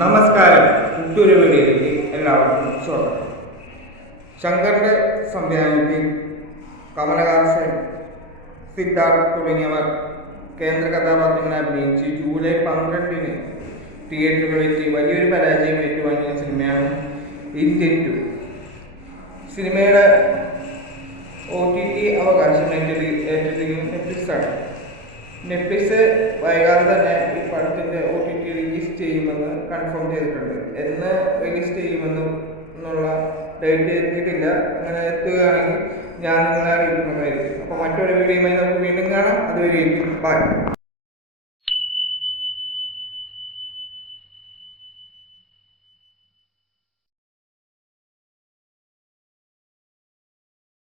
നമസ്കാരം. പുതിയൊരു വീഡിയോയിലേക്ക് എല്ലാവർക്കും സ്വാഗതം. ശങ്കറിന്റെ സംവിധാനത്തിൽ കമലഹാസൻ, സിദ്ധാർത്ഥ് തുടങ്ങിയവർ കേന്ദ്ര കഥാപാത്രങ്ങളെ അഭിനയിച്ച് ജൂലൈ 12 തിയേറ്ററുകളിലെത്തി വലിയൊരു പരാജയം ഏറ്റുവാങ്ങിയ സിനിമയാണ് ഇന്ത്യൻ 2. സിനിമയുടെ OTT അവകാശം ഏറ്റെടുക്കുകയും നെറ്റ്ഫ്ലിക്സാണ്. നെറ്റ്ഫ്ലിക്സ് വൈകാതെ തന്നെ ഈ പടത്തിൻ്റെ OTT റിലീസ് ചെയ്യുമെന്ന് കൺഫേം ചെയ്തിട്ടുണ്ട്. എന്ന് റിലീസ് ചെയ്യുമെന്നുള്ള ഡേറ്റ് എത്തിയിട്ടില്ല. അങ്ങനെ എത്തുകയാണെങ്കിൽ ഞാൻ നിങ്ങളെ അറിയിക്കുന്നതായിരിക്കും. അപ്പോൾ മറ്റൊരു വീഡിയോയുമായി നമുക്ക് വീണ്ടും കാണാം. അതുവരെയും ബൈ.